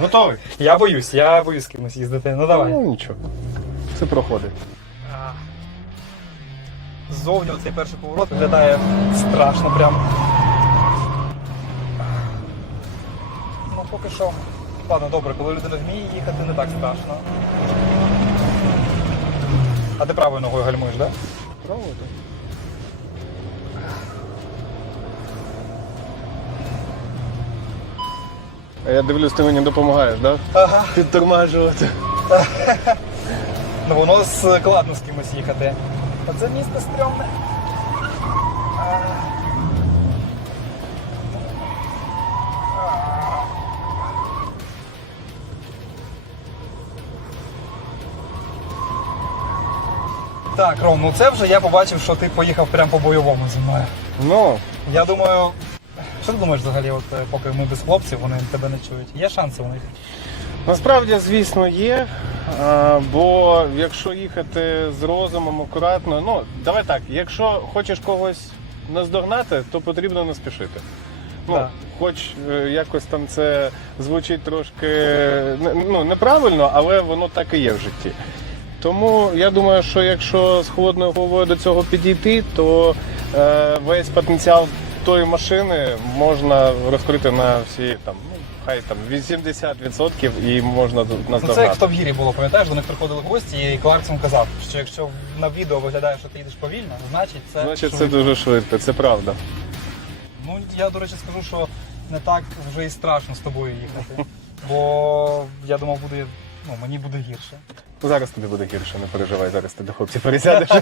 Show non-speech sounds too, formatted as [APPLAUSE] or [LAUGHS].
Готовий? Я боюсь, я боюсь з кимось їздити. Ну давай. Ну нічого. Це проходить. А. Ззовні цей перший поворот виглядає страшно прям. Ну поки що. Ладно, добре, коли людина вміє їхати, не так страшно. А ти правою ногою гальмуєш, так? Да? Правильно. А я дивлюсь, ти мені допомагаєш, так? Да? Ага. Підтормажувати. Ну воно складно з кимось їхати. Оце місто стрьомне. Так, Ром, ну це вже я побачив, що ти поїхав прямо по бойовому зі мною. Ну, Я думаю, що ти думаєш взагалі, от е, поки ми без хлопців, вони тебе не чують. Є шанси у них? насправді, звісно, є. А, бо якщо їхати з розумом акуратно, ну давай так, якщо хочеш когось наздогнати, то потрібно не спішити. Ну, Да. хоч е, якось там це звучить трошки ну, неправильно, але воно так і є в житті. Тому я думаю, що якщо з холодною головою до цього підійти, то е, весь потенціал тої машини можна розкрити на всі там, ну, хай там 80% і можна Ну, це як в гірі було, пам'ятаєш, до них приходили гості, і Кларксон казав, що якщо на відео виглядає, що ти їдеш повільно, значить це. Значить, це швидко. дуже швидко, це правда. Ну я до речі скажу, що не так вже і страшно з тобою їхати. [LAUGHS] Бо я думав, буде, ну мені буде гірше. Зараз тобі буде гірше, не переживай, зараз ти до хлопців пересядеш.